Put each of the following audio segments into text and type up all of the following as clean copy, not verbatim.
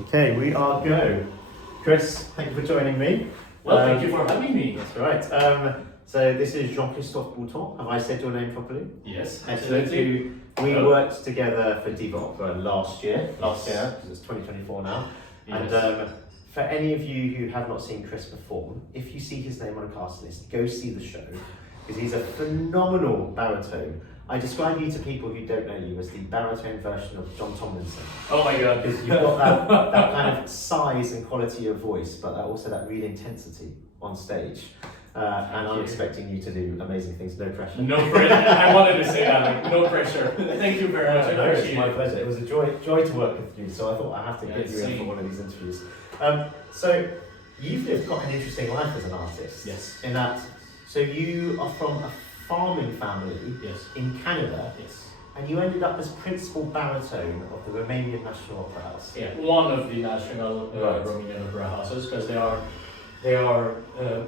Okay, we are go. Chris, thank you for joining me. Well, thank you for having me. That's right. So this is Jean-Kristof Bouton. Have I said your name properly? Yes, Excellent. absolutely. We worked together for Diva Opera last year, because it's 2024 now. Yes. And for any of you who have not seen Chris perform, if you see his name on a cast list, go see the show, because he's a phenomenal baritone. I describe you to people who don't know you as the baritone version of John Tomlinson. Oh my God. Because you've got that kind of size and quality of voice, but also that real intensity on stage. And I'm expecting you to do amazing things, no pressure. No pressure. I wanted to say that, no pressure. Thank you very much. I No, it's appreciate my it. pleasure. It was a joy to work with you, so I thought I have to get you in for one of these interviews. So you've lived quite an interesting life as an artist. Yes. In that, so you are from a farming family in Canada. Yes. And you ended up as principal baritone of the Romanian National Opera House. Yeah, one of the national Romanian opera houses, because they are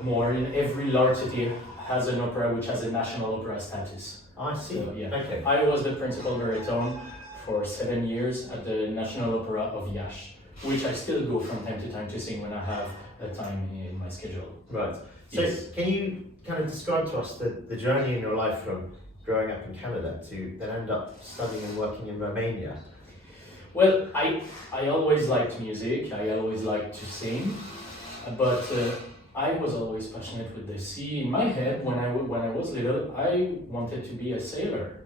more in every large city has an opera which has a national opera status. I see. So, yeah. Okay. I was the principal baritone for 7 years at the National Opera of Iași, which I still go from time to time to sing when I have a time in my schedule. Right. So can you kind of describe to us the journey in your life from growing up in Canada to then end up studying and working in Romania? Well, I always liked music, I always liked to sing, but I was always passionate with the sea. In my head, when I was little, I wanted to be a sailor.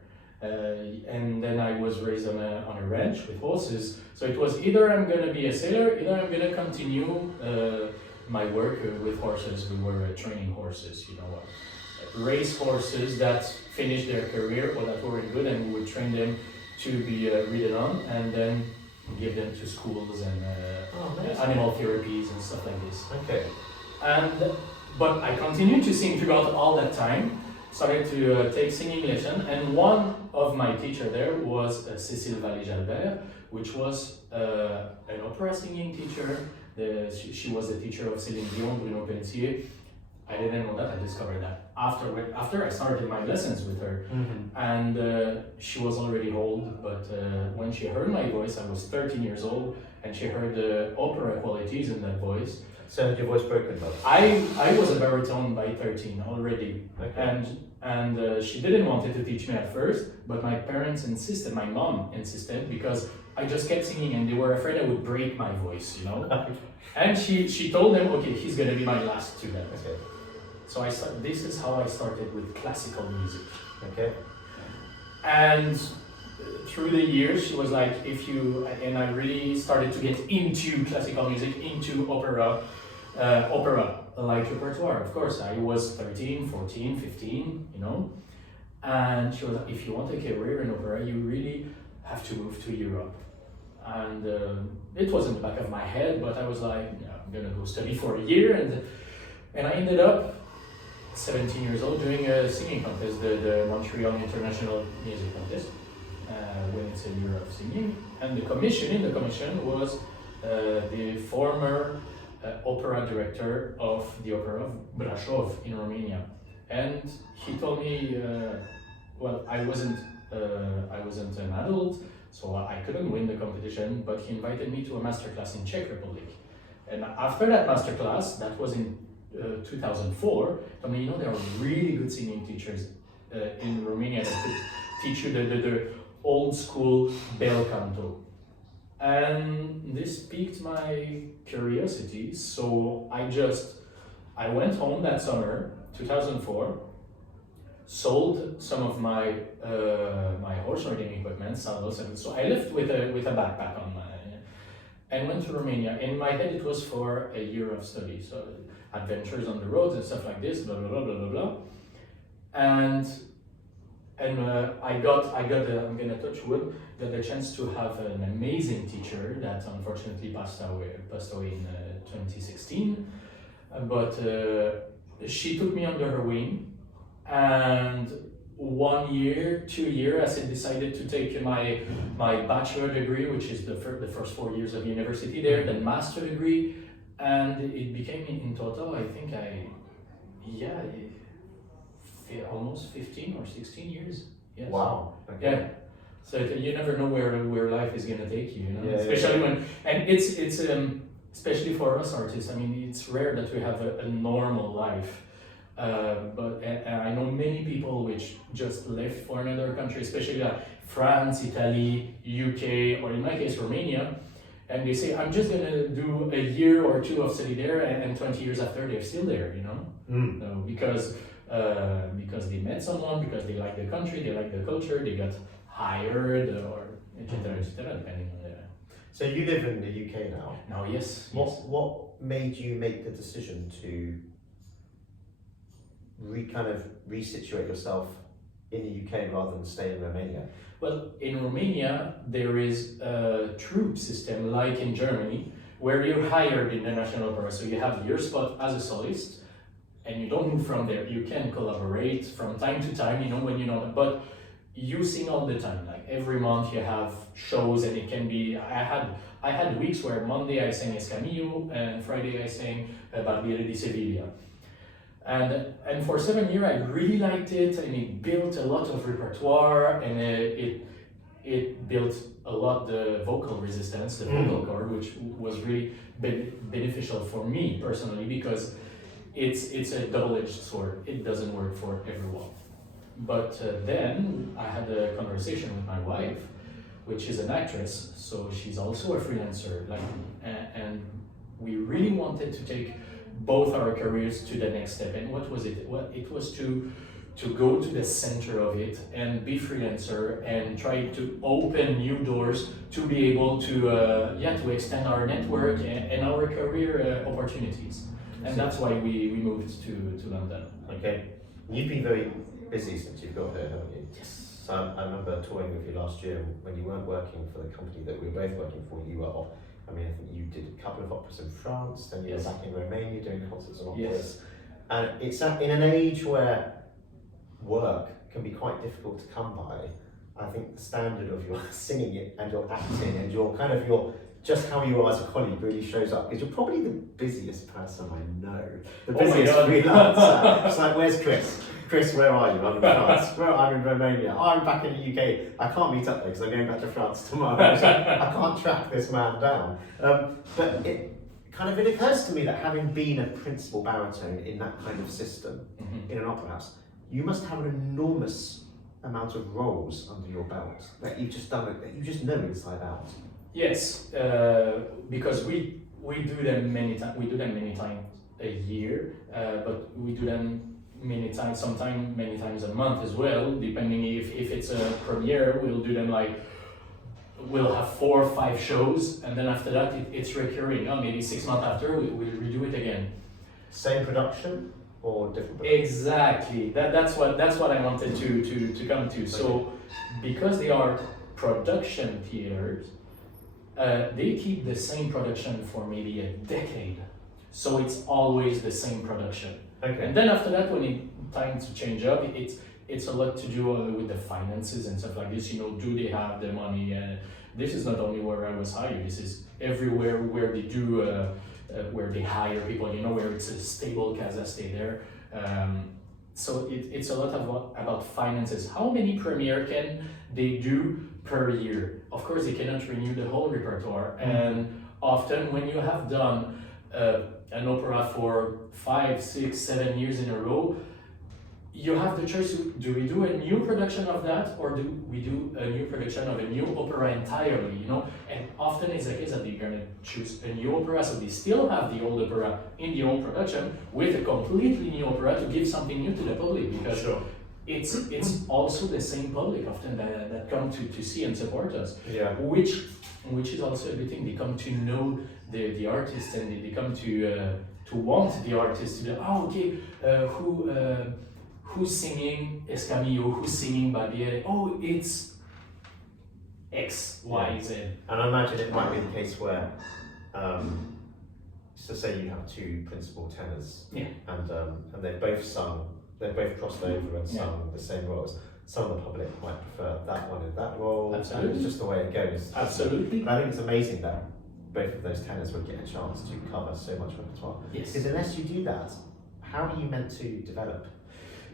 And then I was raised on a ranch with horses. So it was either I'm going to be a sailor, either I'm going to continue my work with horses. We were training horses, race horses that finished their career or that weren't good, and we would train them to be ridden on and then give them to schools and animal therapies and stuff like this. Okay. But I continued to sing throughout all that time. Started to take singing lesson, and one of my teacher there was Cécile Vallée-Jalbert, which was an opera singing teacher. She was the teacher of Céline Dion, Bruno Pelletier. I didn't know that, I discovered that after I started my lessons with her. Mm-hmm. And she was already old, but when she heard my voice, I was 13 years old, and she heard the opera qualities in that voice. So had your voice broken though? I was a baritone by 13 already. Okay. And she didn't want to teach me at first, but my parents insisted, my mom insisted, because I just kept singing and they were afraid I would break my voice, And she told them, okay, he's gonna be my last student. Okay. So this is how I started with classical music. Okay. And through the years, she was like, and I really started to get into classical music, into opera like repertoire. Of course, I was 13, 14, 15, And she was like, if you want a career in opera, you really have to move to Europe. And it was in the back of my head, but I was like, I'm gonna go study for a year, and I ended up 17 years old doing a singing contest, the Montreal International Music Contest, when it's in Europe singing. And the commission was the former opera director of the opera of Brașov in Romania. And he told me, well, I wasn't an adult, so I couldn't win the competition, but he invited me to a masterclass in Czech Republic. And after that masterclass, that was in 2004, told me, there are really good singing teachers in Romania that could teach you the old school bel canto. And this piqued my curiosity, so I went home that summer, 2004, sold some of my horse riding equipment, saddles, and so I left with a backpack on and went to Romania. In my head, it was for a year of study, so adventures on the roads and stuff like this, blah blah blah blah blah blah. And I got I'm gonna touch wood, got the chance to have an amazing teacher that unfortunately passed away in 2016. But she took me under her wing, and 1 year, 2 years, I decided to take my bachelor degree, which is the first 4 years of university there, then master degree, and it became in total, I think almost 15 or 16 years. Yes. Wow. Okay. Yeah. So you never know where life is gonna take you. You know, Yeah, especially when it's especially for us artists. I mean, it's rare that we have a normal life. But I know many people which just left for another country, especially like France, Italy, UK, or in my case Romania, and they say I'm just gonna do a year or two of study there, and 20 years after they're still there, you know, because they met someone, because they like the country, they like the culture, they got hired, or etc. etc. Depending on the. So you live in the UK now. Now, yes. What made you make the decision to resituate yourself in the UK rather than stay in Romania? Well, in Romania, there is a troupe system like in Germany, where you're hired in the National Opera. So you have your spot as a solist, and you don't move from there. You can collaborate from time to time, you know, when you know that. But you sing all the time. Like every month you have shows, and it can be. I had weeks where Monday I sang Escamillo, and Friday I sang Barbiere di Sevilla. And for 7 years I really liked it, and it built a lot of repertoire, and it built a lot the vocal resistance, the vocal cord, which was really beneficial for me personally, because it's a double-edged sword. It doesn't work for everyone. But then I had a conversation with my wife, which is an actress, so she's also a freelancer, like, and we really wanted to take both our careers to the next step. And what was it? Well, it was to go to the center of it and be freelancer and try to open new doors to be able to extend our network and our career opportunities. And that's why we moved to London. Okay, you've been very busy since you've got here, haven't you? Yes. So I remember touring with you last year when you weren't working for the company that we were both working for. You were off. I mean, I think you did a couple of operas in France, then you were back in Romania doing concerts and operas. Yes. And it's in an age where work can be quite difficult to come by. I think the standard of your singing it and your acting and your just how you are as a colleague really shows up, because you're probably the busiest person I know. The busiest freelancer. It's like, where's Chris? Chris, where are you? I'm in France. Well, I'm in Romania. Oh, I'm back in the UK. I can't meet up there because I'm going back to France tomorrow. So I can't track this man down. But it occurs to me that having been a principal baritone in that kind of system, in an opera house, you must have an enormous amount of roles under your belt that you've just done, that you just know inside out. Yes, because we do them many times. We do them many times a year, but we do them many times, sometimes many times a month as well, depending if it's a premiere. We'll do them like, we'll have 4 or 5 shows, and then after that it's recurring. Maybe 6 months after we'll redo it again. Same production or different production? Exactly. That's what I wanted to come to. So because they are production theaters, they keep the same production for maybe a decade. So it's always the same production. Okay. And then after that, when it's time to change up, it's a lot to do with the finances and stuff like this. You know, do they have the money? This is not only where I was hired. This is everywhere where they do, where they hire people. You know, where it's a stable casa, stay there. So it's a lot about finances. How many premiere can they do per year? Of course, they cannot renew the whole repertoire. And often, when you have done an opera for 5, 6, 7 years in a row, you have the choice: do we do a new production of that, or do we do a new production of a new opera entirely? You know, and often it's the case that they're gonna choose a new opera, so they still have the old opera in the old production with a completely new opera to give something new to the public, because it's also the same public often that come to see and support us. Yeah. Which is also a good thing. They come to know the artist, and they come to want the artist to know, who's singing Escamillo, who's singing Barbiere. Oh, it's X, Y, Z. And I imagine it might be the case where, so say you have 2 principal tenors, and they've both crossed over and sung the same roles. Some of the public might prefer that one in that role. Absolutely. And it's just the way it goes. Absolutely. But I think it's amazing that both of those tenors would get a chance to cover so much repertoire. Yes. Because unless you do that, how are you meant to develop?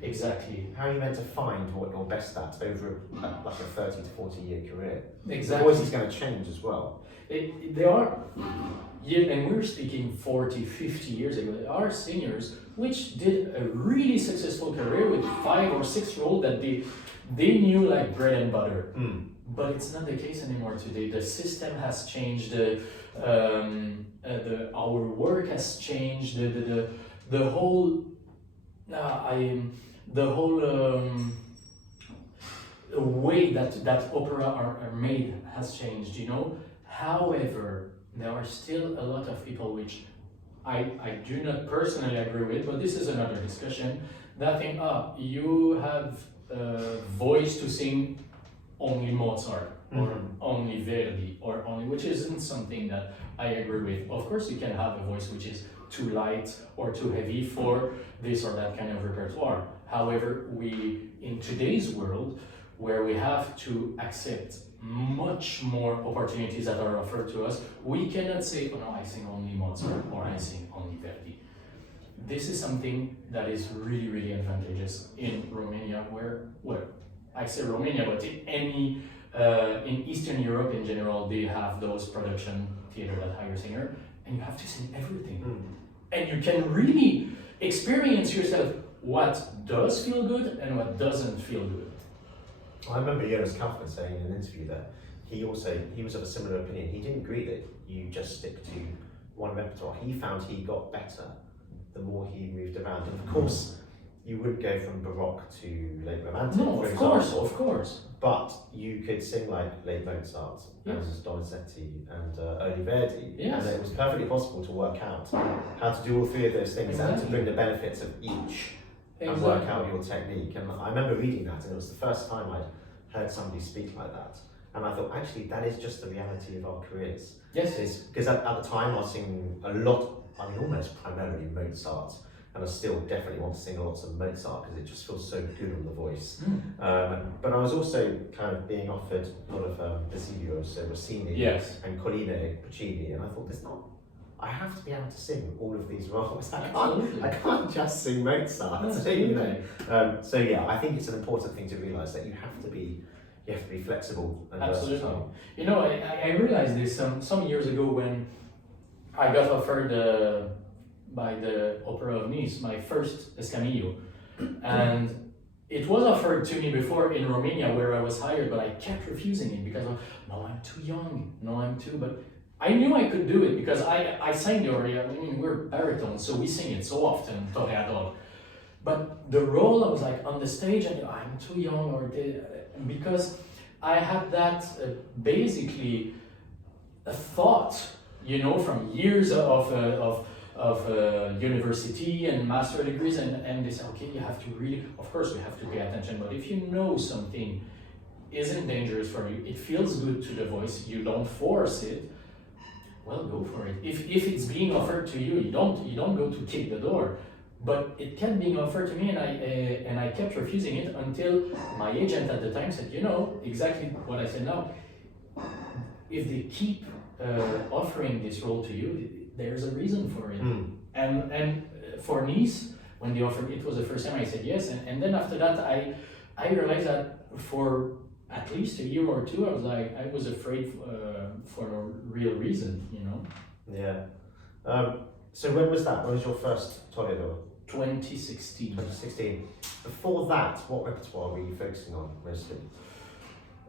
Exactly. How are you meant to find what you're best at over like a 30 to 40 year career? Exactly. The voice is going to change as well. There are, yeah, and we're speaking 40, 50 years ago, there are singers which did a really successful career with 5 or 6 roles that they knew like bread and butter. But it's not the case anymore today. The system has changed. Our work has changed. The whole way that opera are made has changed. You know. However, there are still a lot of people which I do not personally agree with, but this is another discussion. That think, you have a voice to sing only Mozart or only Verdi or only, which isn't something that I agree with. Of course, you can have a voice which is too light or too heavy for this or that kind of repertoire. However, in today's world, where we have to accept much more opportunities that are offered to us, we cannot say, oh no, I sing only Mozart or I sing only Verdi. This is something that is really, really advantageous in Romania, I say Romania, but in Eastern Europe in general, they have those production theater that hire singer, and you have to sing everything. And you can really experience yourself what does feel good and what doesn't feel good. I remember Jonas Kaufmann saying in an interview that he was of a similar opinion. He didn't agree that you just stick to one repertoire. He found he got better the more he moved around. And of course, you wouldn't go from Baroque to late Romantic, No, for of example. course, of course. But you could sing like late Mozart and Donizetti and early Verdi, and it was perfectly possible to work out how to do all three of those things and to bring the benefits of each and work out your technique. And I remember reading that, and it was the first time I'd heard somebody speak like that. And I thought, actually, that is just the reality of our careers. Yes. Because at the time I was singing a lot, almost primarily Mozart. And I still definitely want to sing lots of Mozart because it just feels so good on the voice. But I was also kind of being offered a lot of Basilio, so Rossini and Colline, Puccini, and I thought, I have to be able to sing all of these roles. I can't just sing Mozart. You know? So yeah, I think it's an important thing to realise that you have to be flexible and versatile. You know, I realized this some years ago when I got offered by the Opera of Nice, my first Escamillo. And it was offered to me before in Romania where I was hired, but I kept refusing it because no, I'm too young, but I knew I could do it because I sang the aria. I mean, we're baritone, so we sing it so often, toreador. But the role, I was like on the stage and I'm too young, because I had that basically a thought, you know, from years of university and master degrees, and they say, okay, you have to really, of course we have to pay attention, but if you know something isn't dangerous for you, it feels good to the voice, you don't force it, well, go for it. If it's being offered to you, you don't go to kick the door, but it kept being offered to me, and I kept refusing it until my agent at the time said, you know, exactly what I said now, if they keep offering this role to you, there's a reason for it. And for Nice, when they offered it, was the first time I said yes, and then after that I realized that for at least a year or two I was afraid for no real reason, you know. Yeah. So when was that? When was your first Toreador? 2016. 2016. Before that, what repertoire were you focusing on mostly?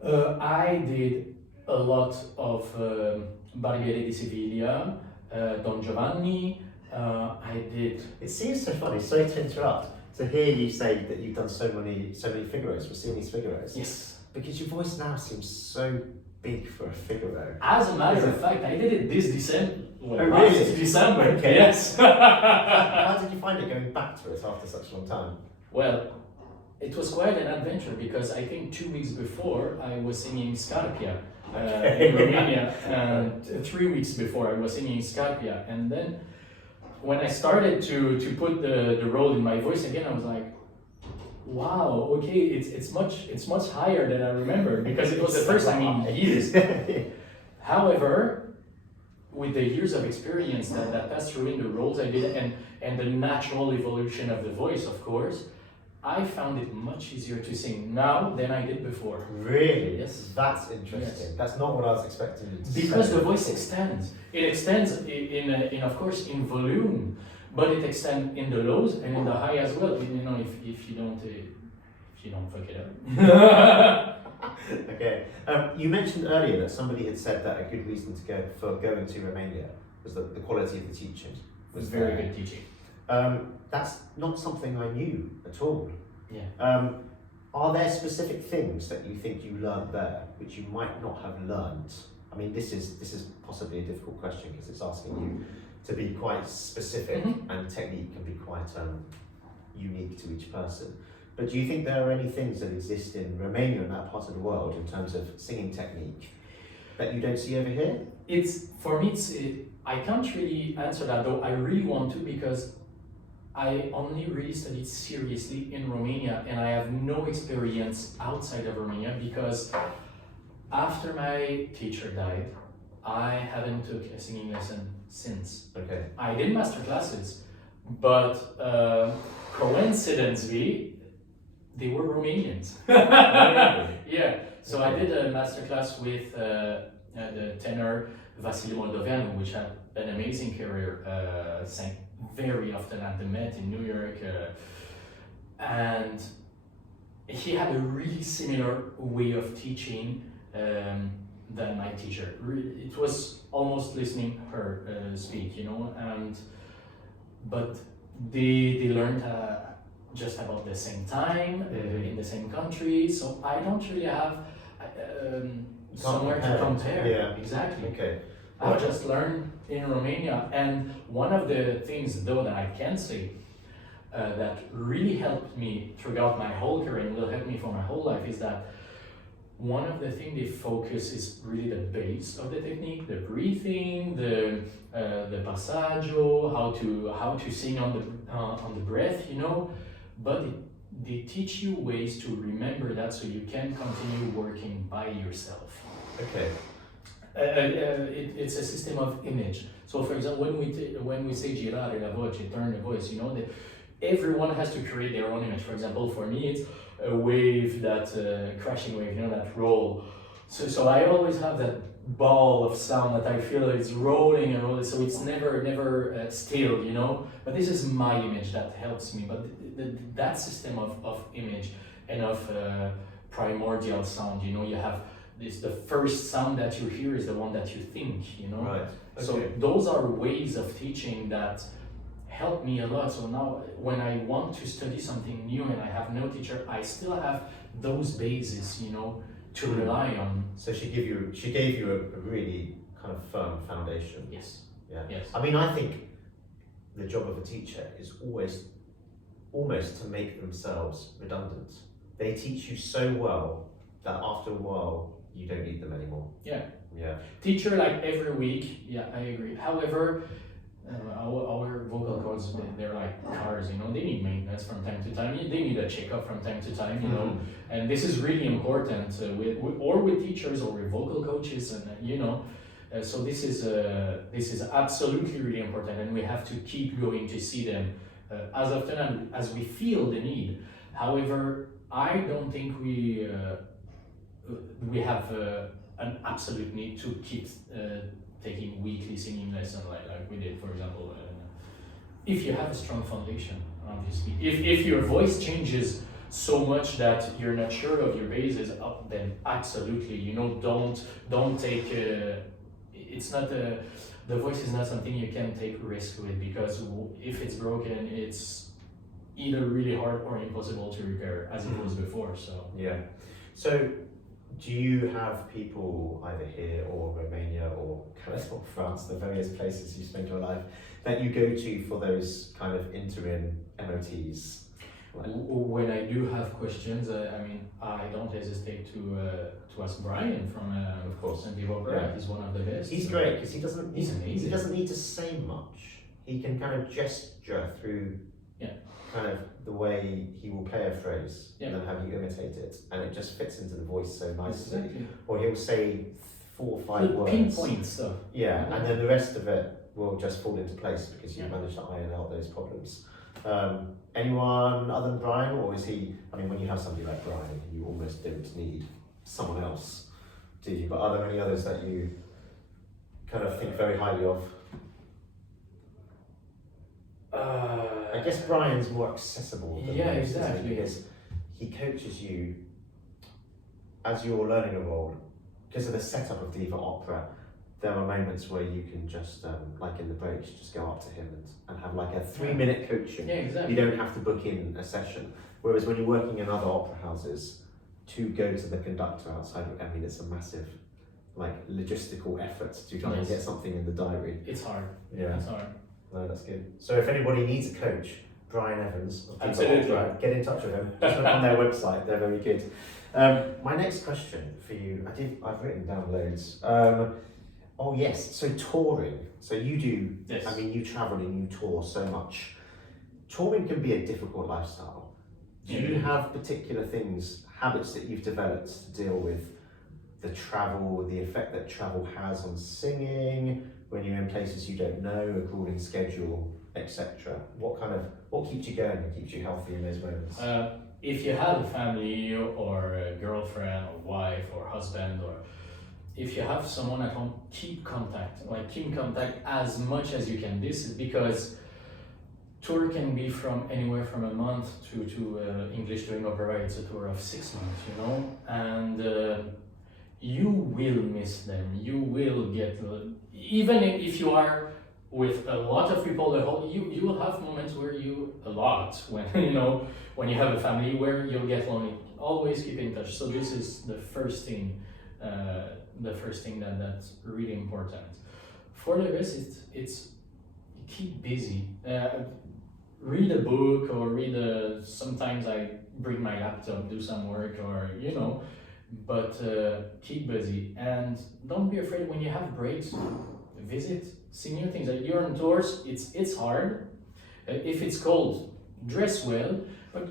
I did a lot of Barbiere di Siviglia, Don Giovanni. I did. It seems so funny. Sorry to interrupt. To hear you say that you've done so many Figaros, Rossini's Figaros. Yes. Because your voice now seems so big for a Figaro. As a matter of fact, I did it this December. Well, really? December. Okay. Yes. How did you find it going back to it after such a long time? Well, it was quite an adventure because I think 2 weeks before I was singing Scarpia in Romania, and 3 weeks before I was singing Scarpia, and then when I started to put the role in my voice again, I was like, wow, okay, it's much higher than I remember because it was the first time in years. However, with the years of experience that passed through in the roles I did and the natural evolution of the voice, of course, I found it much easier to sing now than I did before. Really? Yes. That's interesting. Yes. That's not what I was expecting you to say. Because the voice extends. It extends in of course in volume, but it extends in the lows and in the high as well. You know, if you don't fuck it up. Okay. You mentioned earlier that somebody had said that a good reason for going to Romania was the quality of the teaching. Was very good teaching. That's not something I knew at all. Yeah. Are there specific things that you think you learned there which you might not have learned? I mean, this is possibly a difficult question because it's asking you to be quite specific, and technique can be quite unique to each person. But do you think there are any things that exist in Romania and that part of the world in terms of singing technique that you don't see over here? I can't really answer that, though I really want to, because I only really studied seriously in Romania and I have no experience outside of Romania, because after my teacher died, I haven't took a singing lesson since. Okay. I did master classes, but coincidentally, they were Romanians. Yeah, so I did a master class with the tenor Vasile Moldoveanu, which had an amazing career, sang very often at the Met in New York, and he had a really similar way of teaching than my teacher. It was almost listening her speak, you know, but they learned just about the same time, in the same country, so I don't really have somewhere to compare. Yeah. Exactly. Okay. I just learned in Romania, and one of the things, though, that I can say that really helped me throughout my whole career and will help me for my whole life is that one of the things they focus is really the base of the technique, the breathing, the passaggio, how to sing on the breath, you know. But they teach you ways to remember that so you can continue working by yourself. Okay. It's a system of image. So, for example, when we say girare la voce, turn the voice, you know, that everyone has to create their own image. For example, for me, it's a wave, that crashing wave, you know, that roll. So I always have that ball of sound that I feel it's rolling and rolling. So it's never still, you know. But this is my image that helps me. But that system of image and of primordial sound, you know, you have the first sound that you hear is the one that you think, you know. Right. Okay. So those are ways of teaching that help me a lot. So now when I want to study something new and I have no teacher, I still have those bases, you know, to rely on. So she gave you a really kind of firm foundation. Yes. Yeah. Yes. I mean, I think the job of a teacher is almost to make themselves redundant. They teach you so well that after a while you don't need them anymore. Yeah. Yeah. Teacher, like every week, yeah, I agree. However, our vocal cords, they're like cars, you know, they need maintenance from time to time. They need a checkup from time to time, you know. And this is really important with teachers or with vocal coaches, and you know. So this is absolutely really important, and we have to keep going to see them as often as we feel the need. However, I don't think we have an absolute need to keep taking weekly singing lessons like we did, for example. If you have a strong foundation, obviously. If your voice changes so much that you're not sure of your bases, then absolutely, you know, don't take. It's not the voice is not something you can take risk with, because if it's broken, it's either really hard or impossible to repair, as it was before. So yeah. So do you have people either here or Romania or Canada or France, the various places you spend your life, that you go to for those kind of interim MOTs? When I do have questions, I mean, I don't hesitate to ask Brian from of course, St. Opera. Yeah. He's one of the best. He's great because he's amazing. He doesn't need to say much. He can kind of gesture through kind of the way he will play a phrase and then have you imitate it, and it just fits into the voice so nicely. Exactly. Or he'll say 4 or 5 words. Pinpoint stuff. Yeah, and then the rest of it will just fall into place because you managed to iron out those problems. Anyone other than Brian, or is he? I mean, when you have somebody like Brian, you almost don't need someone else, do you? But are there any others that you kind of think very highly of? I guess Brian's more accessible than Yeah, most, isn't he? exactly. Because he coaches you as you're learning a role. Because of the setup of Diva Opera, there are moments where you can just, like in the breaks, just go up to him and have like a 3-minute coaching. Yeah, exactly. You don't have to book in a session. Whereas when you're working in other opera houses, to go to the conductor outside, I mean, it's a massive, like, logistical effort to try and Yes. get something in the diary. It's hard. Yeah. It's hard. No, that's good. So if anybody needs a coach, Brian Evans, of Diva Absolutely. Opera, get in touch with him. Just look on their website; they're very good. My next question for you, I've written down loads. Oh yes, so touring. So you do. Yes. I mean, you travel and you tour so much. Touring can be a difficult lifestyle. Do you Yeah. have particular things, habits that you've developed to deal with the travel, the effect that travel has on singing, when you're in places you don't know, a grueling schedule, etc.? What keeps you going and keeps you healthy in those moments? If you have a family or a girlfriend or wife or husband, or if you have someone at home, keep contact as much as you can. This is because tour can be from anywhere from a month to English doing opera. It's a tour of 6 months, you know, and you will miss them. You will get, even if you are with a lot of people at home, you will have moments where when you know, when you have a family, where you'll get lonely. Always keep in touch. So this is the first thing that's really important. For the rest, it's keep busy. Read a book or sometimes I bring my laptop, do some work, or you know, but keep busy and don't be afraid when you have breaks. Visit, see new things. Like you're on tours, it's hard. If it's cold, dress well. But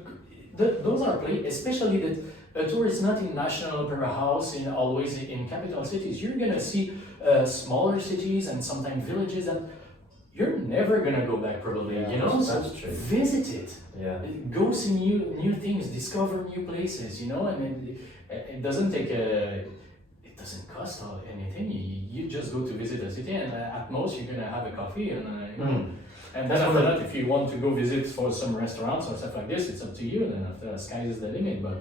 those are especially that a tour is not in National Opera House, always in capital cities. You're gonna see smaller cities and sometimes villages that you're never gonna go back probably. Yeah, you know, that's true. Visit it. Yeah. Go see new things, discover new places. You know, and it doesn't take it doesn't cost anything. You just go to visit a city, and at most you're gonna have a coffee, and you know. And then after that, if you want to go visit for some restaurants or stuff like this, it's up to you. Then after that, sky is the limit. But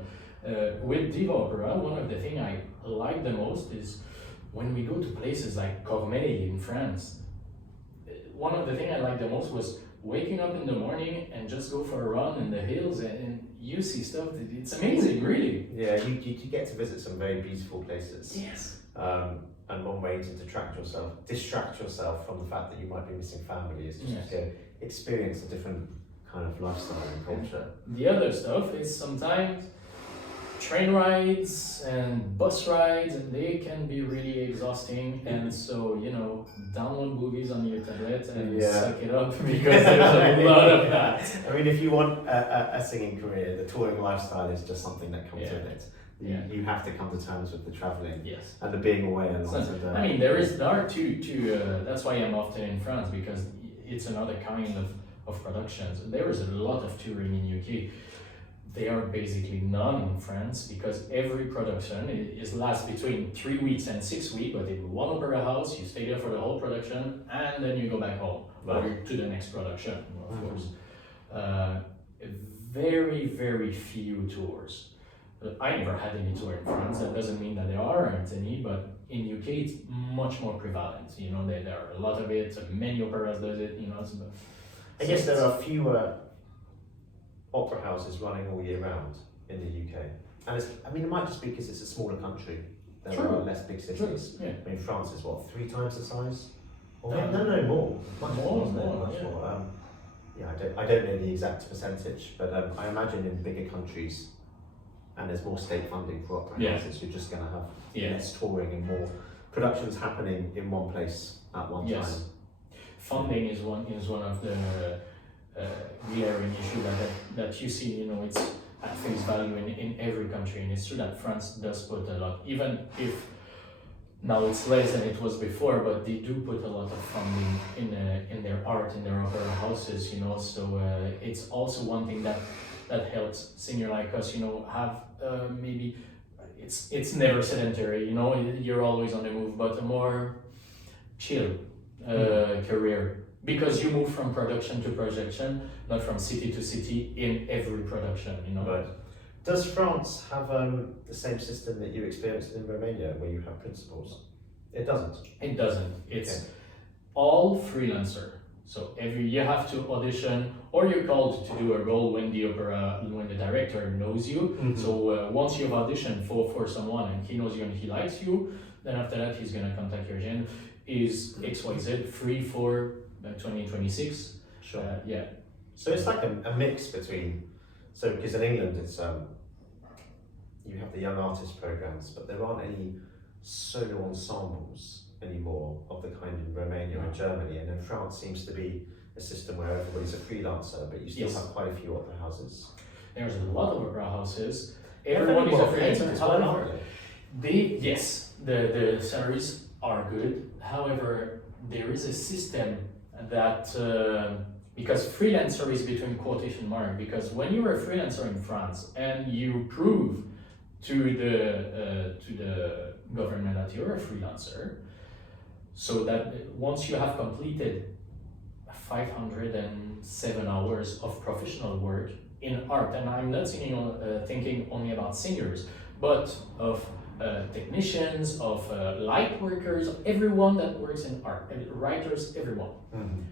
with Diva Opera, one of the things I like the most is when we go to places like Cormeilles in France. One of the things I liked the most was waking up in the morning and just go for a run in the hills, and you see stuff. It's amazing, really. Yeah, you get to visit some very beautiful places. Yes. And one way to distract yourself from the fact that you might be missing family is just to experience a different kind of lifestyle and culture. The other stuff is sometimes train rides and bus rides, and they can be really exhausting. And so, you know, download movies on your tablet and suck it up, because there's a lot of that. I mean, if you want a singing career, the touring lifestyle is just something that comes with it. You have to come to terms with the travelling and the being away a lot. I mean, there are two. That's why I'm often in France, because it's another kind of productions. There is a lot of touring in UK. They are basically none in France, because every production lasts between 3 weeks and 6 weeks, but in one opera house, you stay there for the whole production, and then you go back home or to the next production, of course. Very, very few tours. I never had any tour in France. That doesn't mean that there aren't any, but in UK it's much more prevalent. You know, there are a lot of it. Many operas does it. You know, I guess there are fewer opera houses running all year round in the UK, and it might just be because it's a smaller country. There are less big cities. Yeah. I mean, France is 3 times the size? Or No, more. Much more. More. I don't know the exact percentage, but I imagine in bigger countries, and there's more state funding for opera houses, you're just going to have less touring and more productions happening in one place at one time. Funding is one of the glaring issue that you see. You know, it's at face value in every country, and it's true that France does put a lot, even if now it's less than it was before, but they do put a lot of funding in their art, in their opera house. houses, you know. So it's also one thing that helps senior like us, you know, have maybe it's never sedentary, you know. You're always on the move, but a more chill career, because you move from production to production, not from city to city in every production, you know. Right. Does France have the same system that you experienced in Romania, where you have principals? It doesn't. It doesn't. It's Okay. all freelancer. So you have to audition, or you're called to do a role when the director knows you. Mhm. So once you've auditioned for someone and he knows you and he likes you, then after that he's gonna contact your agent. Is XYZ free for 2026? Sure. Yeah. So it's like a mix between, so because in England it's you have the young artist programs, but there aren't any solo ensembles anymore of the kind in Romania and Germany, and in France seems to be a system where everybody's a freelancer, but you still Yes. have quite a few opera houses. There's a lot of opera houses. Everyone is a freelancer. However, the salaries are good. However, there is a system that because freelancer is between quotation mark, because when you're a freelancer in France and you prove to the government that you're a freelancer, so that once you have completed 507 hours of professional work in art, and I'm not thinking only about singers, but of technicians, of light workers, everyone that works in art, writers, everyone. Mm-hmm.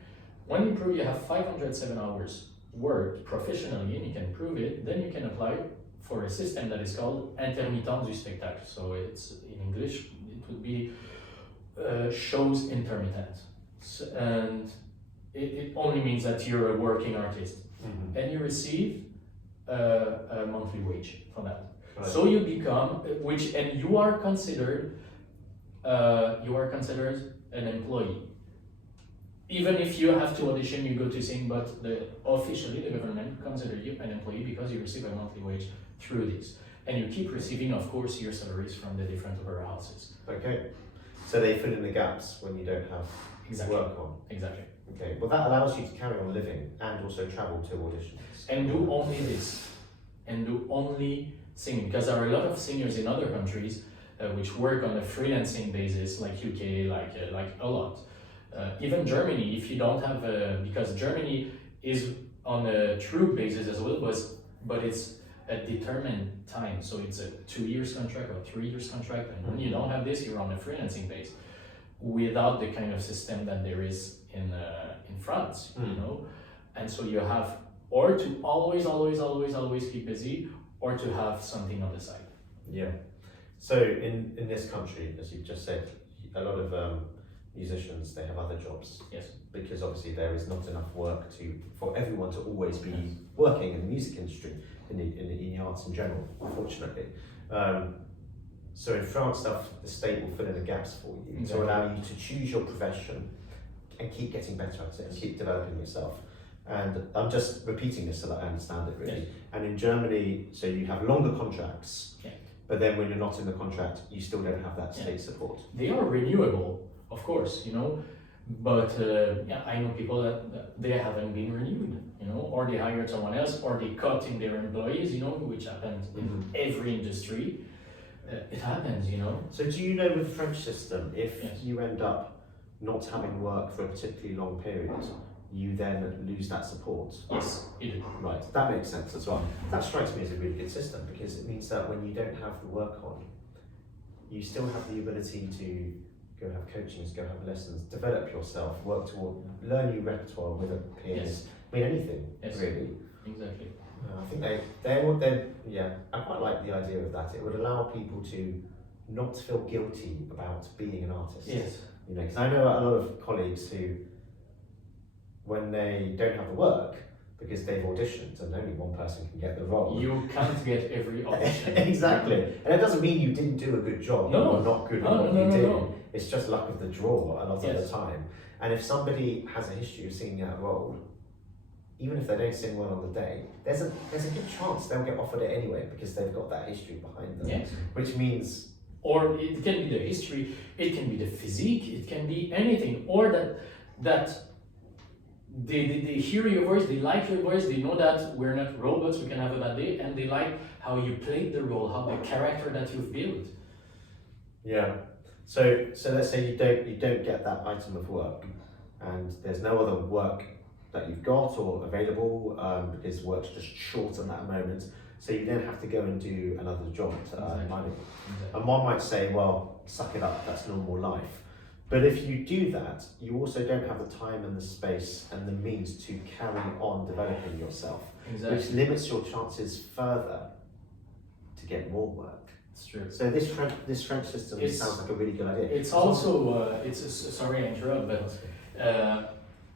When you prove you have 507 hours worked professionally and you can prove it, then you can apply for a system that is called intermittent du spectacle. So it's in English, it would be shows intermittent. And it only means that you're a working artist, Mm-hmm. and you receive a monthly wage for that. Right. So you become, and you are considered an employee. Even if you have to audition, you go to sing, but officially the government considers you an employee because you receive a monthly wage through this. And you keep receiving, of course, your salaries from the different opera houses. Okay. So they fill in the gaps when you don't have Exactly. work on. Exactly. Okay. Well, that allows you to carry on living and also travel to auditions. And do only this. And do only singing. Because there are a lot of singers in other countries which work on a freelancing basis, like UK, like a lot. Even Germany, if you don't have, because Germany is on a true basis as well, but it's a determined time. So it's a 2 years contract or 3 years contract, and when you don't have this, you're on a freelancing base, without the kind of system that there is in France, you know. And so you have, or to always keep busy, or to have something on the side. Yeah. So in this country, as you've just said, a lot of musicians, they have other jobs. Yes. Because obviously there is not enough work for everyone to always be working in the music industry, in the arts in general, unfortunately. So in France, the state will fill in the gaps for you Exactly. to allow you to choose your profession and keep getting better at it and keep developing yourself. And I'm just repeating this so that I understand it really. Yes. And in Germany, so you have longer contracts, Yeah. but then when you're not in the contract, you still don't have that state support. They are renewable, of course, you know, but I know people that they haven't been renewed, you know, or they hired someone else, or they cut in their employees, you know, which happens in every industry. It happens, you know. So do you know with the French system, if Yes. you end up not having work for a particularly long period, you then lose that support? Yes, you do. Right, that makes sense as well. That strikes me as a really good system, because it means that when you don't have the work on, you still have the ability to go have coachings, go have lessons, develop yourself, work toward, learn new repertoire with a pianist. Yes. I mean, anything, Yes. really. Exactly. I think I quite like the idea of that. It would allow people to not feel guilty about being an artist. Yes. You know, because I know a lot of colleagues who, when they don't have the work, because they've auditioned and only one person can get the role. You can't get every audition. Exactly. And it doesn't mean you didn't do a good job No. or not good at No, what no, you no, did. no. It's just luck of the draw a lot of the Yes. time. And if somebody has a history of singing that role, even if they don't sing well on the day, there's a good chance they'll get offered it anyway, because they've got that history behind them. Yes. Which means, Or it can be the history, it can be the physique, it can be anything, or that they hear your voice, they like your voice, they know that we're not robots, we can have a bad day, and they like how you played the role, how the character that you've built. Yeah. So let's say you don't get that item of work, and there's no other work that you've got or available because work's just short at that moment. So you then have to go and do another job to earn money. And one might say, well, suck it up, that's normal life. But if you do that, you also don't have the time and the space and the means to carry on developing yourself, which limits your chances further to get more work. It's true. So this French system sounds like a really good idea. It's also, sorry I interrupt, but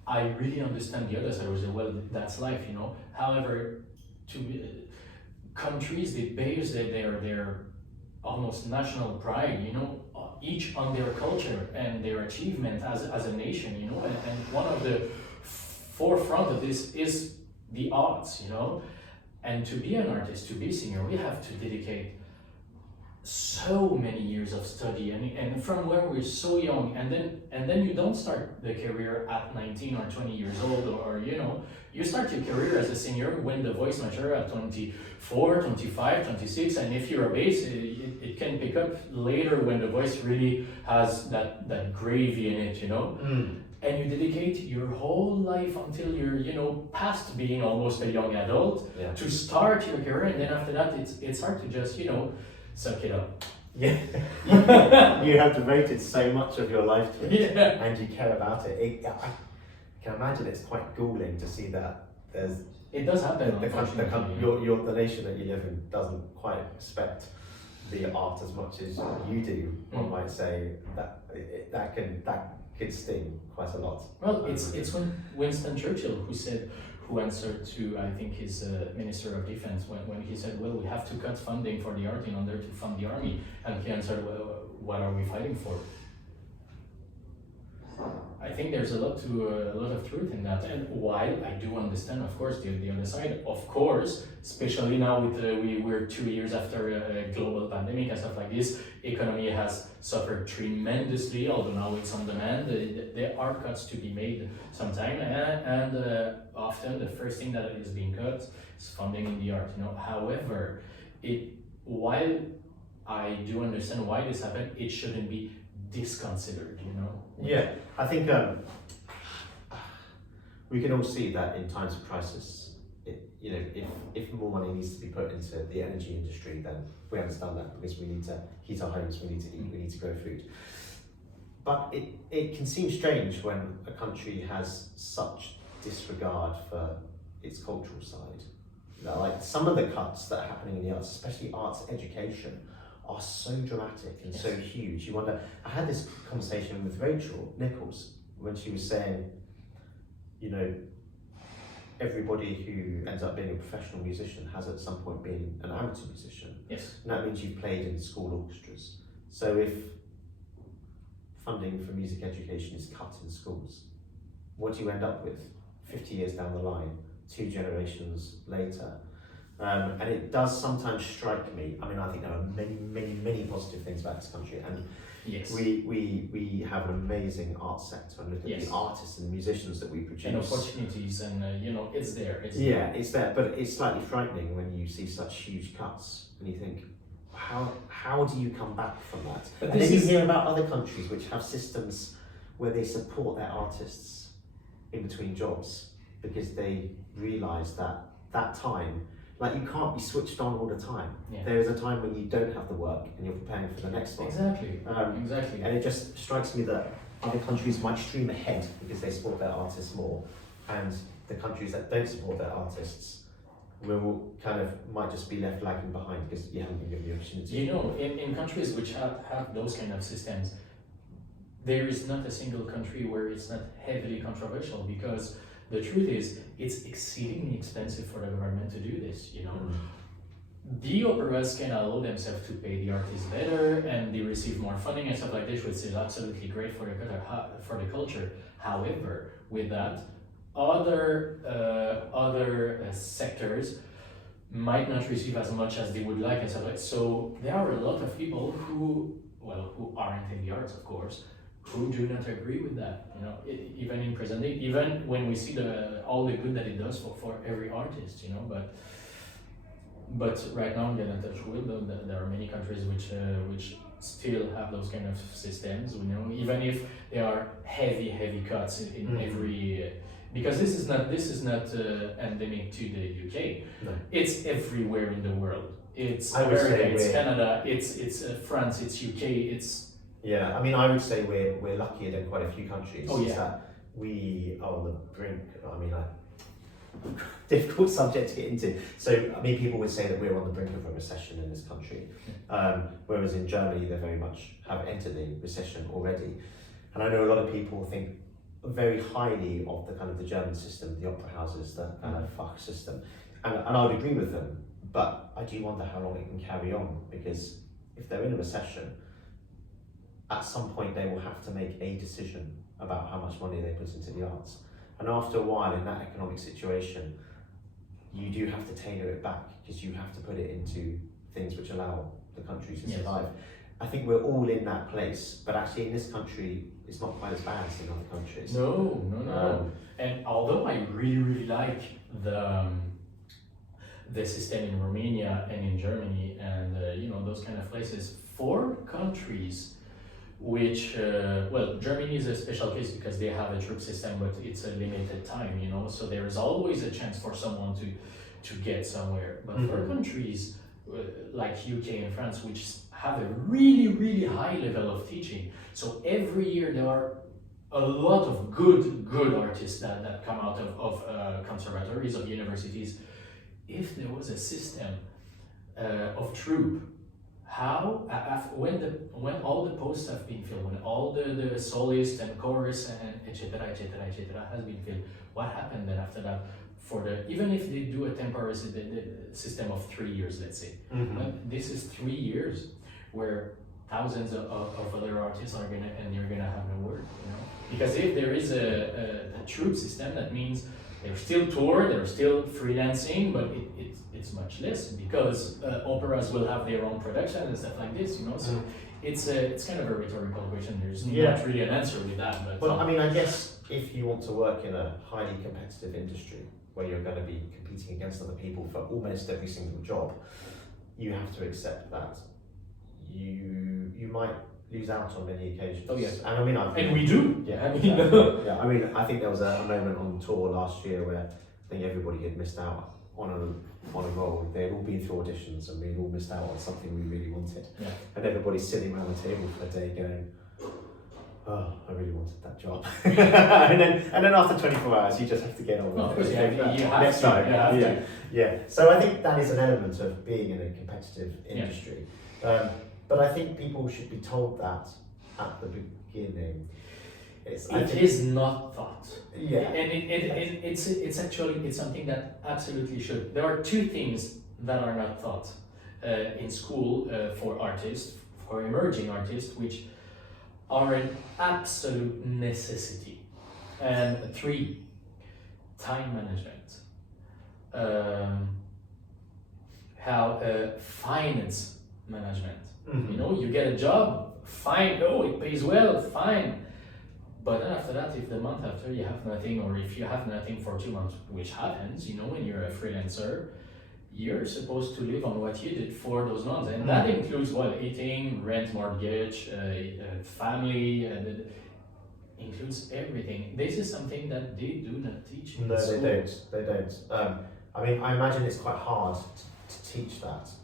I really understand the other side. I say, well, that's life, you know. However, countries, they base their almost national pride, you know, each on their culture and their achievement as a nation, you know, and one of the forefront of this is the arts, you know. And to be an artist, to be a singer, we have to dedicate so many years of study, and from when we're so young, and then you don't start the career at 19 or 20 years old, or you know, you start your career as a singer when the voice mature at 24, 25, 26, and if you're a bass, it can pick up later when the voice really has that gravy in it, you know. And you dedicate your whole life until you're, you know, past being almost a young adult to start your career, and then after that it's hard to just, you know, suck it up. Yeah. You have devoted so much of your life to it, and you care about it. I can imagine it's quite galling to see that there's. It does happen. The nation that you live in doesn't quite respect the art as much as you do. One might say that could sting quite a lot. Well, it's when Winston Churchill who answered to, I think, his Minister of Defense when he said, well, we have to cut funding for the art in order to fund the army. And he answered, well, what are we fighting for? I think there's a lot of truth in that. And while I do understand, of course, the other side, of course, especially now with we're 2 years after a global pandemic and stuff like this, economy has suffered tremendously, although now it's on demand. There are cuts to be made sometime, and often the first thing that is being cut is funding in the art. You know, however, while I do understand why this happened, it shouldn't be disconsidered. You know. Yeah, I think we can all see that in times of crisis. You know, if more money needs to be put into the energy industry, then we understand that, because we need to heat our homes, we need to eat, we need to grow food. But it can seem strange when a country has such disregard for its cultural side. You know, like some of the cuts that are happening in the arts, especially arts education, are so dramatic and so huge. You wonder. I had this conversation with Rachel Nichols when she was saying, you know, everybody who ends up being a professional musician has at some point been an amateur musician. Yes. And that means you've played in school orchestras. So if funding for music education is cut in schools, what do you end up with 50 years down the line, 2 generations later? And it does sometimes strike me. I mean, I think there are many positive things about this country, and we have an amazing art sector, and look at the artists and musicians that we produce. And opportunities, and you know, it's there. It's there, but it's slightly frightening when you see such huge cuts, and you think, how do you come back from that? But and then you hear about other countries which have systems where they support their artists in between jobs, because they realise that time. Like, you can't be switched on all the time. Yeah. There is a time when you don't have the work and you're preparing for the next one. Exactly. And it just strikes me that other countries might stream ahead because they support their artists more, and the countries that don't support their artists might just be left lagging behind because you haven't been given the opportunity. You know, in countries which have those kind of systems, there is not a single country where it's not heavily controversial, because the truth is, it's exceedingly expensive for the government to do this, you know. The operas can allow themselves to pay the artists better, and they receive more funding and stuff like this, which is absolutely great for the culture. However, with that, other sectors might not receive as much as they would like and stuff like that. So there are a lot of people who aren't in the arts, of course, who do not agree with that. You know, even in presenting, even when we see all the good that it does for every artist. You know, but right now, again, touch wood, there are many countries which still have those kind of systems. You know, even if they are heavy cuts in every. Because this is not endemic to the UK. No. It's everywhere in the world. It's I would America, say it's Canada, it's France, it's UK, it's. Yeah, I mean, I would say we're luckier than quite a few countries. Oh, yeah. That we are on the brink. I mean, difficult subject to get into. So, I mean, people would say that we're on the brink of a recession in this country, whereas in Germany they very much have entered the recession already. And I know a lot of people think very highly of the kind of the German system, the opera houses, the Fach system, and I would agree with them. But I do wonder how long it can carry on, because if they're in a recession, at some point they will have to make a decision about how much money they put into the arts. And after a while, in that economic situation, you do have to tailor it back, because you have to put it into things which allow the country to survive. I think we're all in that place, but actually in this country, it's not quite as bad as in other countries. No. And although I really like the system in Romania and in Germany and you know, those kind of places, 4 countries which Germany is a special case because they have a troop system, but it's a limited time, you know, so there is always a chance for someone to get somewhere. But for countries like UK and France, which have a really high level of teaching, so every year there are a lot of good artists that come out of conservatories, of universities. If there was a system of troupe, when all the posts have been filled, when all the soloists and chorus and etc has been filled, what happened then after that? Even if they do a temporary system of 3 years, let's say, this is 3 years where thousands of other artists are you're gonna have no work, you know. Because if there is a troupe system, that means they're still tour, they're still freelancing, but it's much less, because operas will have their own production and stuff like this, you know. So it's kind of a rhetorical question. There's not really an answer with that. But well, I mean, I guess if you want to work in a highly competitive industry where you're going to be competing against other people for almost every single job, you have to accept that you might lose out on many occasions. Oh yes, and I mean, and we do. Yeah, I mean, yeah. I mean, I think there was a moment on tour last year where I think everybody had missed out on a role. They had all been through auditions, and we'd all missed out on something we really wanted. Yeah. And everybody's sitting around the table for a day going, "Oh, I really wanted that job." and then after 24 hours, you just have to get on with of course, it. you have to. Yeah. So I think that is an element of being in a competitive industry. But I think people should be told that at the beginning. It is not taught. Yeah. And it's actually something that absolutely should. There are 2 things that are not taught in school for artists, for emerging artists, which are an absolute necessity. And 3, time management, finance management. You know, you get a job, fine, it pays well, fine. But then after that, if the month after you have nothing, or if you have nothing for 2 months, which happens, you know, when you're a freelancer, you're supposed to live on what you did for those months. And that includes, eating, rent, mortgage, family, includes everything. This is something that they do not teach in school. They don't. I mean, I imagine it's quite hard to teach that.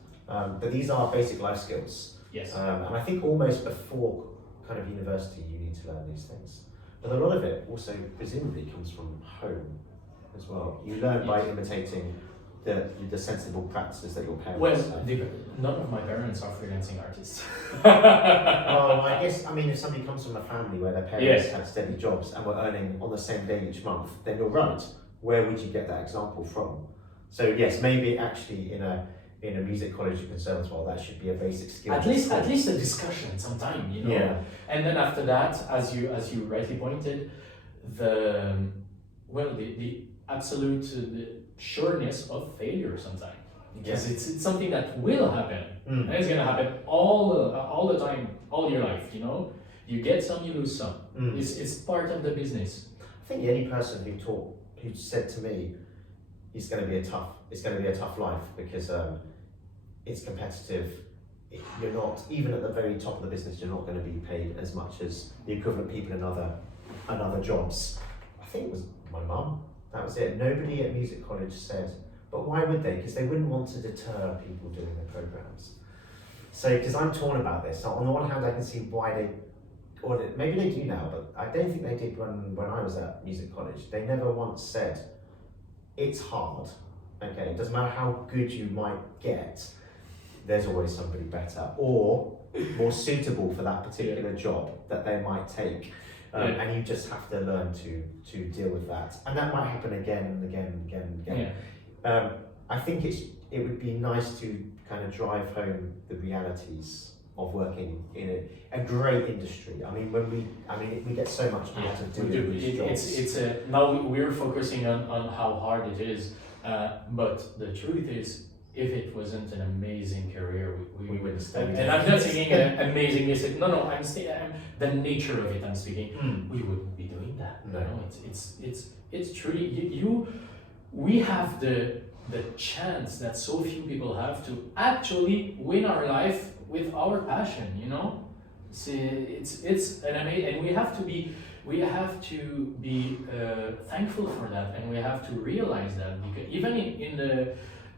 But these are basic life skills. Yes. And I think almost before kind of university, you need to learn these things. But a lot of it also presumably comes from home as well. You learn by imitating the sensible practices that your parents have. None of my parents are freelancing artists. Well, I guess, I mean, if somebody comes from a family where their parents had steady jobs and were earning on the same day each month, then you're right. Where would you get that example from? So yes, maybe actually in a music college or conservatoire, that should be a basic skill. At least a discussion sometime, you know. Yeah. And then after that, as you rightly pointed, the absolute sureness of failure sometimes, because it's something that will happen, and it's gonna happen all the time, all your life, you know. You get some, you lose some. It's part of the business. I think the only person who said to me, it's going to be a tough life because it's competitive. You're not, even at the very top of the business, you're not going to be paid as much as the equivalent people in other jobs. I think it was my mum. That was it. Nobody at music college said, but why would they? Because they wouldn't want to deter people doing their programs. So, because I'm torn about this. So on the one hand, I can see why maybe they do now, but I don't think they did when I was at music college. They never once said, it's hard, okay? It doesn't matter how good you might get, there's always somebody better or more suitable for that particular job that they might take. And you just have to learn to deal with that. And that might happen again and again and again and again. Yeah. I think it would be nice to kind of drive home the realities of working in a great industry. I mean, we get so much out of doing these jobs. Now we're focusing on how hard it is, but the truth is, if it wasn't an amazing career, we would have stayed. And I'm not saying amazing. No, I'm the nature of it. I'm speaking. We wouldn't be doing that. No, it's truly we have the chance that so few people have to actually win our life with our passion. It's an amazing, and we have to be thankful for that, and we have to realize that, because even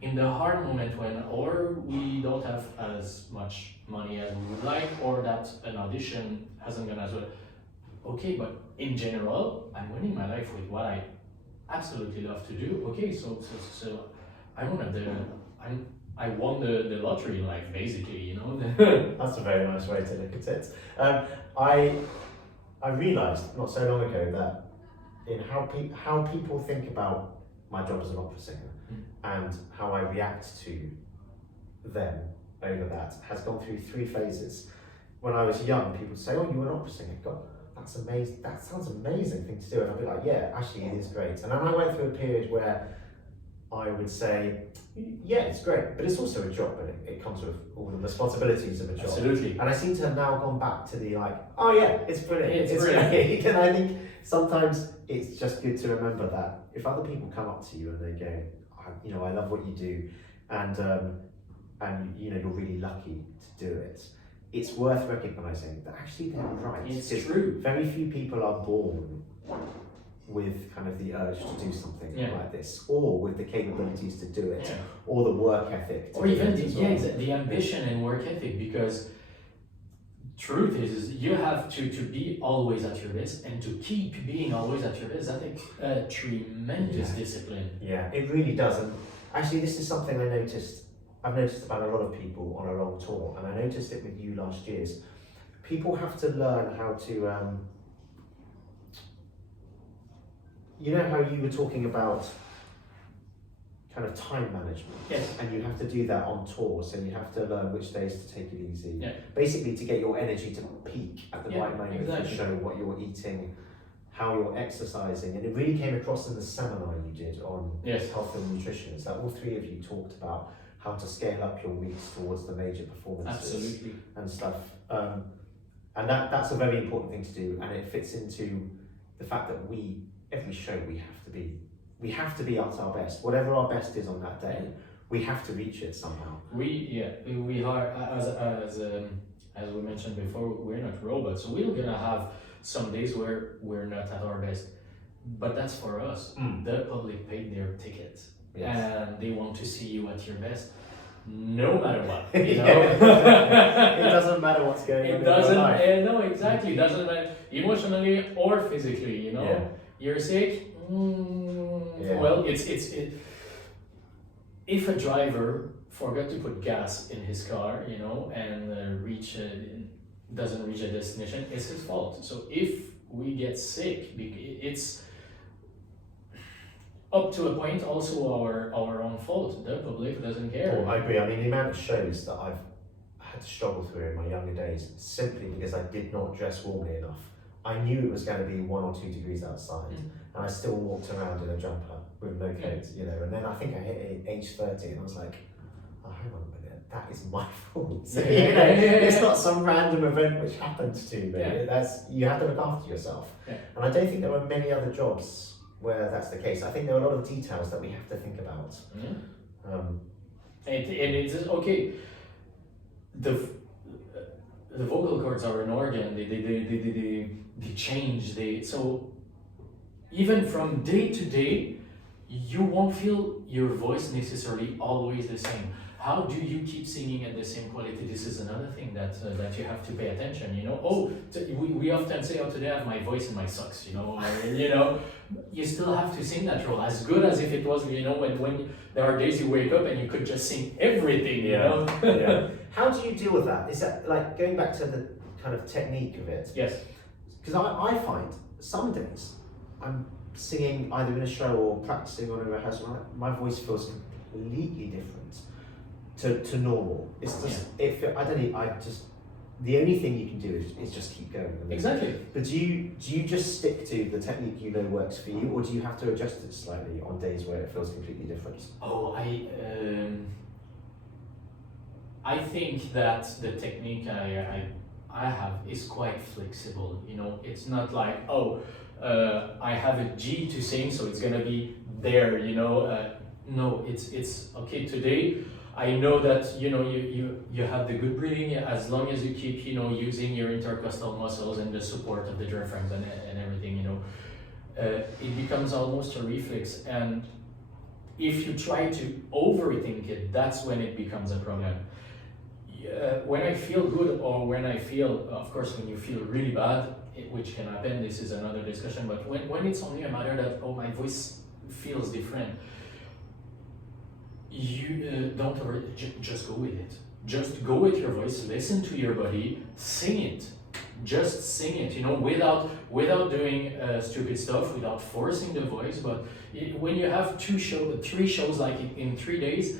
in the hard moment when we don't have as much money as we would like, or that an audition hasn't gone as well, okay, but in general, I'm winning my life with what I absolutely love to do. Okay, so I won the lottery in life, basically, That's a very nice way to look at it. I realised not so long ago that in how people think about my job as an opera singer and how I react to them over that has gone through 3 phases. When I was young, people would say, "Oh, you were an opera singer? God, that's amazing. That sounds amazing thing to do." And I'd be like, "Yeah, actually, it is great." And then I went through a period where I would say, "Yeah, it's great, but it's also a job, and it comes with all the responsibilities of a job." Absolutely. And I seem to have now gone back to the "Oh yeah, it's brilliant, It's brilliant." great." And I think sometimes it's just good to remember that if other people come up to you and they go, I love what you do, and you're really lucky to do it. It's worth recognising that actually they're right. It's true. Very few people are born with kind of the urge to do something like this, or with the capabilities to do it, or the work ethic to or do even it the ambition and work ethic, because truth is you have to be always at your best, and to keep being always at your best. That takes a tremendous discipline. Yeah, it really does. And actually, this is something I've noticed about a lot of people on a long tour, and I noticed it with you last year. People have to learn how to, how you were talking about kind of time management. Yes. And you have to do that on tours, and you have to learn which days to take it easy. Yeah. Basically, to get your energy to peak at the right moment exactly. to show what you're eating, how you're exercising. And it really came across in the seminar you did on health and nutrition. Is that all 3 of you talked about how to scale up your weeks towards the major performances. Absolutely. And stuff. And that's a very important thing to do, and it fits into the fact that every show we have to be at our best. Whatever our best is on that day, we have to reach it somehow. We are, as we mentioned before, we're not robots, so we're gonna have some days where we're not at our best, but that's for us. The public paid their tickets, and they want to see you at your best, no matter what. It doesn't matter what's going on. It doesn't. No, exactly. It doesn't matter emotionally or physically. You're sick. Well, if a driver forgot to put gas in his car, and doesn't reach a destination, it's his fault. So if we get sick, it's up to a point also our own fault. The public doesn't care. Oh, I agree. I mean, the amount of shows that I've had to struggle through in my younger days simply because I did not dress warmly enough. I knew it was going to be 1 or 2 degrees outside, and I still walked around in a jumper with no coat, and then I think I hit age 30 and I was like, oh, hang on a minute, that is my fault. So, Yeah. it's not some random event which happened to me. Yeah. That's, you have to look after yourself. Yeah. And I don't think there are many other jobs where that's the case. I think there are a lot of details that we have to think about. And it's okay. The vocal cords are an organ. They change. So even from day to day, you won't feel your voice necessarily always the same. How do you keep singing at the same quality? This is another thing that you have to pay attention. We often say, "Oh, today I have my voice in my socks." You still have to sing that role as good as if it was. When there are days you wake up and you could just sing everything. Yeah. How do you deal with that? Is that like going back to the kind of technique of it? Yes. Because I find some days I'm singing either in a show or practicing on a rehearsal. My voice feels completely different to normal. It's just I don't know. The only thing you can do is just keep going. Exactly. But do you just stick to the technique you know works for you, or do you have to adjust it slightly on days where it feels completely different? Oh, I think that the technique I have is quite flexible. It's not like I have a G to sing, so it's gonna be there. No, it's okay today. I know that you have the good breathing as long as you keep using your intercostal muscles and the support of the diaphragm and everything. It becomes almost a reflex, and if you try to overthink it, that's when it becomes a problem. When I feel good, or when I feel, of course, when you feel really bad, which can happen, this is another discussion, but when it's only a matter that, my voice feels different, you don't just go with it. Just go with your voice, listen to your body, sing it. Just sing it, without doing stupid stuff, without forcing the voice. But when you have 3 shows like in 3 days,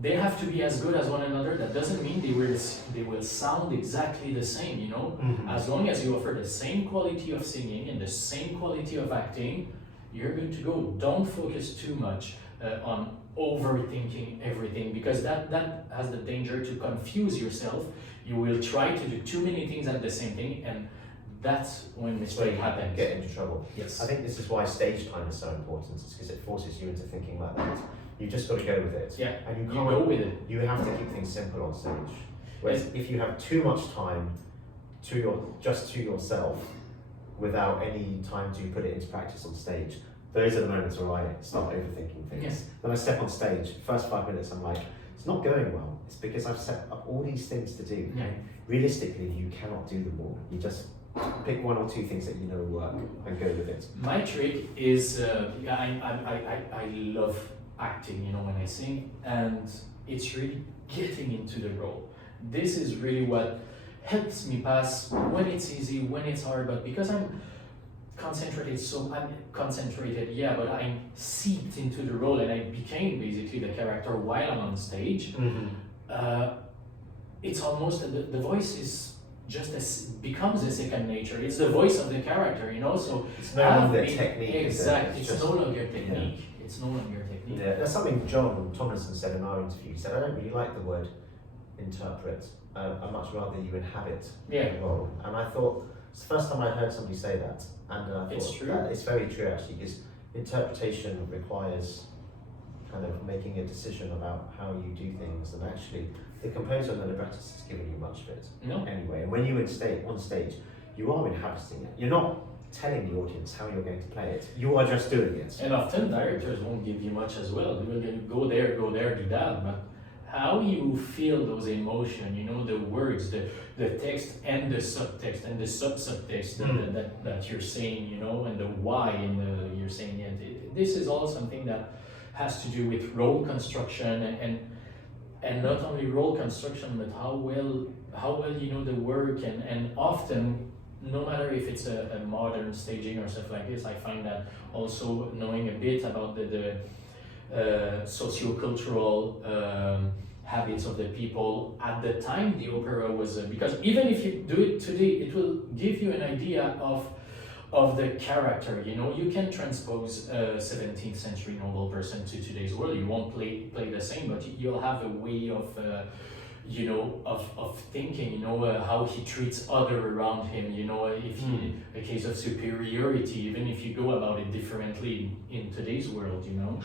they have to be as good as one another. That doesn't mean they will sound exactly the same, Mm-hmm. As long as you offer the same quality of singing and the same quality of acting, you're good to go. Don't focus too much on overthinking everything, because that has the danger to confuse yourself. You will try to do too many things at the same thing, and that's when mistake happens. Get into trouble. Yes. I think this is why stage time is so important. It's because it forces you into thinking like that. You've just got to go with it. Yeah. And you You can't go with it. You have to keep things simple on stage. Whereas if you have too much time to yourself without any time to put it into practice on stage, those are the moments where I start overthinking things. Yes. When I step on stage, first 5 minutes I'm like, it's not going well. It's because I've set up all these things to do. Yeah. Realistically, you cannot do them all. You just pick 1 or 2 things that you know work and go with it. My trick is I love acting, when I sing, and it's really getting into the role. This is really what helps me pass when it's easy, when it's hard, but because I'm concentrated, but I'm seeped into the role, and I became basically the character while I'm on stage. Mm-hmm. It's almost the voice is becomes a second nature. It's the voice of the character, so it's no longer technique. Exactly, it's no longer technique. Yeah. It's no longer technique. Yeah, that's something John Tomlinson said in our interview. He said, I don't really like the word interpret. I'd much rather you inhabit the role. And I thought, it's the first time I heard somebody say that. And I thought, it's true. It's very true actually, because interpretation requires kind of making a decision about how you do things, and actually the composer and the librettist has given you much of it. No. Anyway, and when you're on stage, you are inhabiting it. You're not telling the audience how you're going to play it. You are just doing it. And often directors won't give you much as well. They will go there, do that. But how you feel those emotions, the words, the text and the subtext and the subtext that you're saying, and the why you're saying it. This is all something that has to do with role construction and not only role construction, but how well the work, and often, no matter if it's a modern staging or stuff like this, I find that also knowing a bit about the sociocultural habits of the people at the time the opera was, because even if you do it today, it will give you an idea of of the character. You know, you can transpose a 17th century noble person to today's world. You won't play the same, but you'll have a way of you know, of thinking, you know, how he treats other around him, you know, if he, a case of superiority, even if you go about it differently in today's world, you know.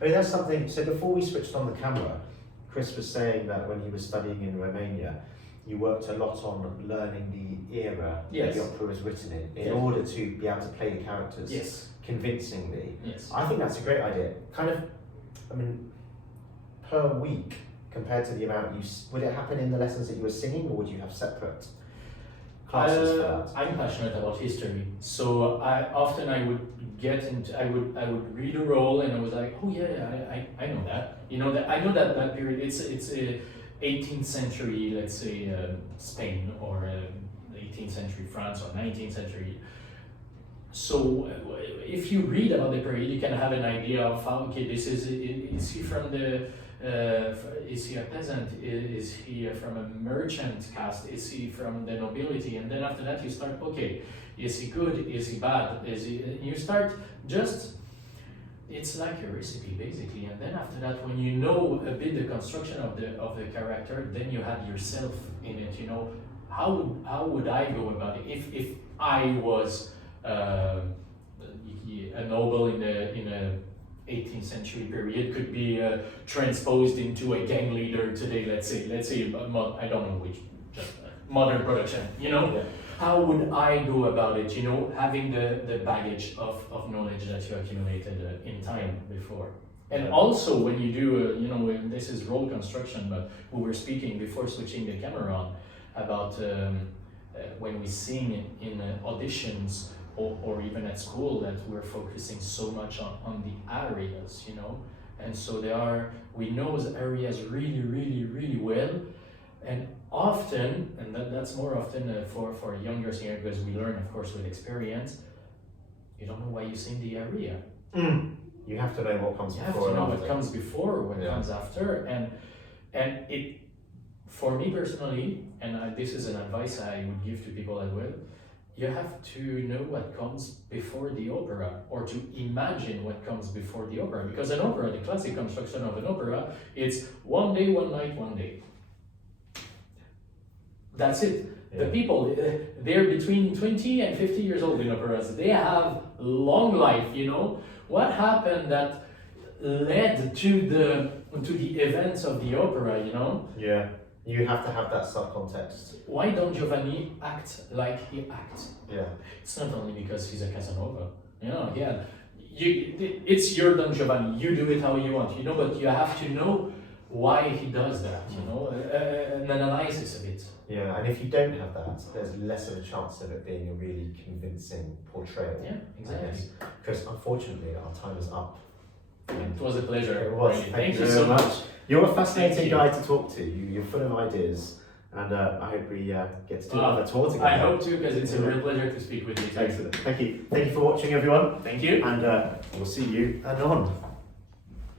I mean, that's something, so before we switched on the camera, Chris was saying that when he was studying in Romania, you worked a lot on learning the era Yes. that the opera was written in Yes. order to be able to play the characters Yes. convincingly. Yes. I think that's a great idea. Kind of, I mean, per week, compared to the amount would it happen in the lessons that you were singing, or would you have separate classes for that? I'm passionate about history, so I would get into, I would read a role and I was like, oh yeah, I know that, you know, that I know that period. It's a 18th century, let's say Spain, or 18th century France, or 19th century. So if you read about the period, you can have an idea of how, okay, this is he from the is he a peasant? Is he from a merchant caste? Is he from the nobility? And then after that you start, okay, is he good? Is he bad? You start just, it's like a recipe basically. And then after that, when you know a bit the construction of the character, then you have yourself in it, you know. How would I go about it if I was a noble in a 18th century period, could be transposed into a gang leader today, let's say I don't know which, just modern production, you know. Yeah. How would I go about it, you know, having the baggage of knowledge that you accumulated in time before. And Yeah. also when you do, you know, this is role construction, but we were speaking before switching the camera on about when we sing in auditions, or even at school, that we're focusing so much on the areas, you know. And so we know those areas really, really, really well. And often, and that's more often for a younger singer, because we learn, of course, with experience, you don't know why you sing the aria. You have to know what comes You before. have to know and what after. comes before, what Yeah. comes after. And it, for me personally, and this is an advice I would give to people as well, you have to know what comes before the opera, or to imagine what comes before the opera. Because an opera, the classic construction of an opera, it's one day, one night, one day. That's it. Yeah. The people, they're between 20 and 50 years old in operas. They have long life, you know. What happened that led to the events of the opera, you know? Yeah. You have to have that subcontext. Why don't Giovanni act like he acts? Yeah. It's not only because he's a Casanova, you know. Yeah, it's your Don Giovanni. You do it how you want, you know. But you have to know why he does that, you know, an analysis of it. Yeah, and if you don't have that, there's less of a chance of it being a really convincing portrayal. Yeah, exactly. Because unfortunately, our time is up. It was a pleasure. It was. Really. Thank you you very so much. You're a fascinating Thank you. guy to talk to. You're full of ideas, and I hope we get to do another tour together. I hope to, because it's a real pleasure to speak with you. Excellent. Thank you. Thank you for watching, everyone, Thank you. and we'll see you anon.